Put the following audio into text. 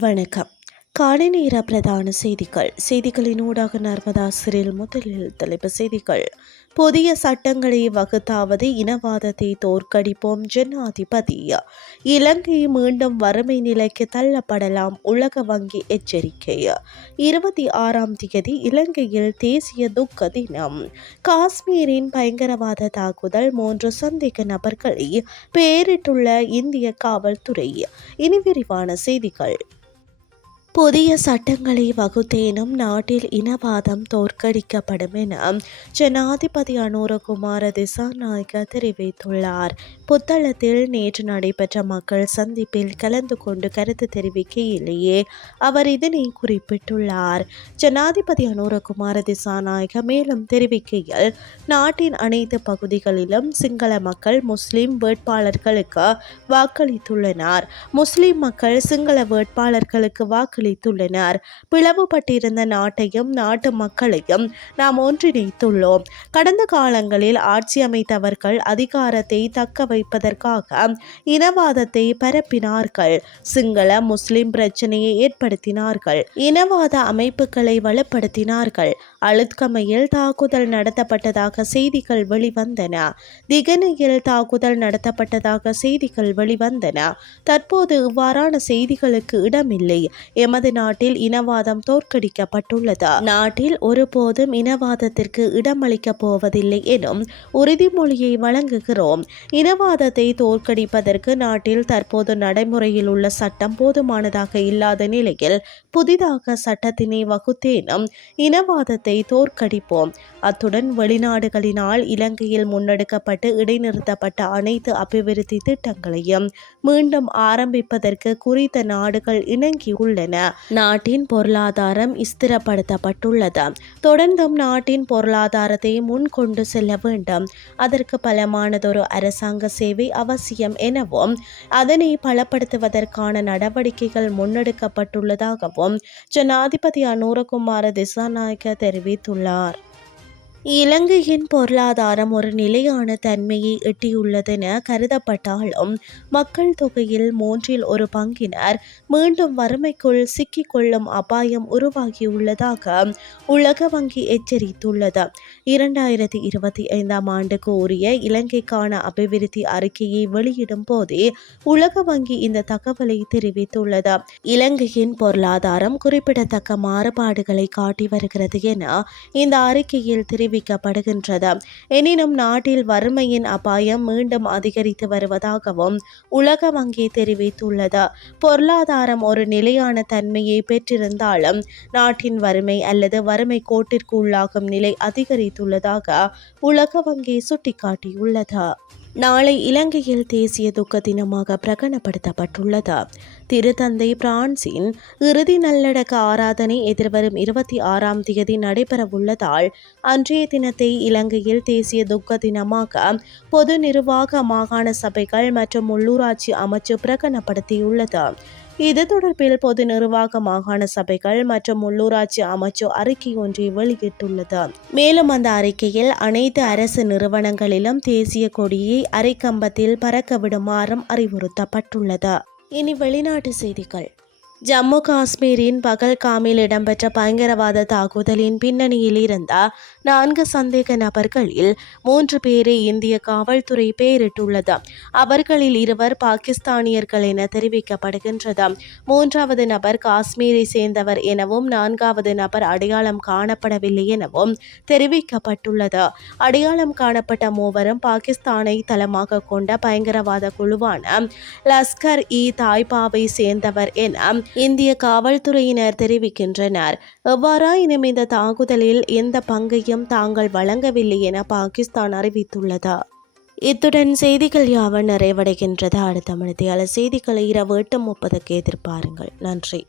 வணக்கம். காலை நேர பிரதான செய்திகள். செய்திகளின் ஊடாக நர்மதா சிறில் முதலில் தலைப்பு செய்திகள். புதிய சட்டங்களை வகுத்தாவது இனவாதத்தை தோற்கடிப்போம் ஜனாதிபதி. இலங்கை மீண்டும் வறுமை நிலைக்கு தள்ளப்படலாம் உலக வங்கி எச்சரிக்கை. இருபத்தி ஆறாம் தேதி இலங்கையில் தேசிய துக்க தினம். காஷ்மீரின் பயங்கரவாத தாக்குதல் மூன்று சந்தேக நபர்களை பெயரிட்டுள்ள இந்திய காவல்துறை. இனி விரிவான செய்திகள். புதிய சட்டங்களை வகுத்தேனும் நாட்டில் இனவாதம் தோற்கடிக்கப்படும் என ஜனாதிபதி அனுரகுமார திசாநாயக்க தெரிவித்துள்ளார். புத்தளத்தில் நேற்று நடைபெற்ற மக்கள் சந்திப்பில் கலந்து கொண்டு கருத்து தெரிவிக்கையிலேயே அவர் இதனை குறிப்பிட்டுள்ளார். ஜனாதிபதி அனுரகுமார திசாநாயக மேலும் தெரிவிக்கையில் நாட்டின் அனைத்து பகுதிகளிலும் சிங்கள மக்கள் முஸ்லிம் வேட்பாளர்களுக்கு வாக்களித்துள்ளனர். முஸ்லிம் மக்கள் சிங்கள வேட்பாளர்களுக்கு வாக்களி வாக்களித்துள்ளனர் பிளவுபட்டிருந்த நாட்டையும் நாட்டு மக்களையும் நாம் ஒன்றிணைத்துள்ளோம். கடந்த காலங்களில் ஆட்சி அமைத்தவர்கள் அதிகாரத்தை தக்க வைப்பதற்காக இனவாதத்தை பரப்பினார்கள். சிங்கள முஸ்லிம் பிரச்சனையை ஏற்படுத்தினார்கள். இனவாத அமைப்புகளை வலுப்படுத்தினார்கள். அழுத்கமையில் தாக்குதல் நடத்தப்பட்டதாக செய்திகள் வெளிவந்தன. திகனையில் தாக்குதல் நடத்தப்பட்டதாக செய்திகள் வெளிவந்தன. தற்போது இவ்வாறான செய்திகளுக்கு இடமில்லை. எமது நாட்டில் இனவாதம் தோற்கடிக்கப்பட்டுள்ளது. நாட்டில் ஒருபோதும் இனவாதத்திற்கு இடமளிக்கப் போவதில்லை எனும் உறுதிமொழியை வழங்குகிறோம். இனவாதத்தை தோற்கடிப்பதற்கு நாட்டில் தற்போது நடைமுறையில் உள்ள சட்டம் போதுமானதாக இல்லாத நிலையில் புதிதாக சட்டத்தினை வகுத்தேனும் இனவாதத்தை தோற்கடிப்போம். அத்துடன் வெளிநாடுகளினால் இலங்கையில் முன்னெடுக்கப்பட்டு இடைநிறுத்தப்பட்ட அனைத்து அபிவிருத்தி திட்டங்களையும் மீண்டும் ஆரம்பிப்பதற்கு குறித்த நாடுகள் இணங்கியுள்ளன. நாட்டின் பொருளாதாரம் ஸ்திரப்படுத்தப்பட்டுள்ளது. தொடர்ந்தும் நாட்டின் பொருளாதாரத்தை முன் கொண்டு செல்ல வேண்டும். அதற்கு பலமானதொரு அரசாங்க சேவை அவசியம் எனவும் அதனை பலப்படுத்துவதற்கான நடவடிக்கைகள் முன்னெடுக்கப்பட்டுள்ளதாகவும் ஜனாதிபதி அனுரகுமார திசாநாயக்க தெரிவித்துள்ளார். இலங்கையின் பொருளாதாரம் ஒரு நிலையான தன்மையை எட்டியுள்ளதென கருதப்பட்டாலும் மக்கள் தொகையில் மூன்றில் ஒரு பங்கினர் மீண்டும் வறுமைக்குள் சிக்கிக்கொள்ளும் அபாயம் உருவாகியுள்ளதாக உலக வங்கி எச்சரித்துள்ளது. இரண்டாயிரத்தி இருபத்தி ஐந்தாம் ஆண்டுக்கு உரிய இலங்கைக்கான அபிவிருத்தி அறிக்கையை வெளியிடும் போதே உலக வங்கி இந்த தகவலை தெரிவித்துள்ளது. இலங்கையின் பொருளாதாரம் குறிப்பிடத்தக்க மாறுபாடுகளை காட்டி வருகிறது என இந்த அறிக்கையில் தெரிவி தெரிவிக்கப்படுகின்றது எனினும் நாட்டில் வறுமையின் அபாயம் மீண்டும் அதிகரித்து வருவதாகவும் உலக வங்கி தெரிவித்துள்ளது. பொருளாதாரம் ஒரு நிலையான தன்மையை பெற்றிருந்தாலும் நாட்டின் வறுமை அல்லது வறுமை கோட்டிற்கு உள்ளாகும் நிலை அதிகரித்துள்ளதாக உலக வங்கி சுட்டிக்காட்டியுள்ளது. நாளை இலங்கையில் தேசிய துக்க தினமாக பிரகடனப்படுத்தப்பட்டுள்ளது. திருத்தந்தை பிரான்சின் இறுதி நல்லடக்க ஆராதனை எதிர்வரும் இருபத்தி ஆறாம் தேதி நடைபெறவுள்ளதால் அன்றைய தினத்தை இலங்கையில் தேசிய துக்க தினமாக பொது நிர்வாக மாகாண சபைகள் மற்றும் உள்ளூராட்சி அமைச்சு பிரகடனப்படுத்தியுள்ளது. இது தொடர்பில் பொது நிர்வாக மாகாண சபைகள் மற்றும் உள்ளூராட்சி அமைச்சு அறிக்கை ஒன்றை வெளியிட்டுள்ளது. மேலும் அந்த அறிக்கையில் அனைத்து அரசு நிறுவனங்களிலும் தேசிய கொடியை அரைக்கம்பத்தில் பறக்க விடுமாறும் அறிவுறுத்தப்பட்டுள்ளது. இனி வெளிநாட்டு செய்திகள். ஜம்மு காஷ்மீரின் பகல்காமில் இடம்பெற்ற பயங்கரவாத தாக்குதலின் பின்னணியில் இருந்த நான்கு சந்தேக நபர்களில் மூன்று பேரை இந்திய காவல்துறை பெயரிட்டுள்ளது. அவர்களில் இருவர் பாகிஸ்தானியர்கள் என தெரிவிக்கப்படுகின்றது. மூன்றாவது நபர் காஷ்மீரை சேர்ந்தவர் எனவும் நான்காவது நபர் அடையாளம் காணப்படவில்லை எனவும் தெரிவிக்கப்பட்டுள்ளது. அடையாளம் காணப்பட்ட மூவரும் பாகிஸ்தானை தளமாக கொண்ட பயங்கரவாத குழுவான லஸ்கர் இ தாய்பாவை சேர்ந்தவர் என இந்திய காவல்துறையினர் தெரிவிக்கின்றனர். எவ்வாறாயினும் இந்த தாக்குதலில் எந்த பங்கையும் தாங்கள் வழங்கவில்லை என பாகிஸ்தான் அறிவித்துள்ளது. இத்துடன் செய்திகள் யாவன் நிறைவடைகின்றது. அடுத்த மணித்தியால செய்திகளை இரவு எட்டு முப்பதுக்கு எதிர்பாருங்கள். நன்றி.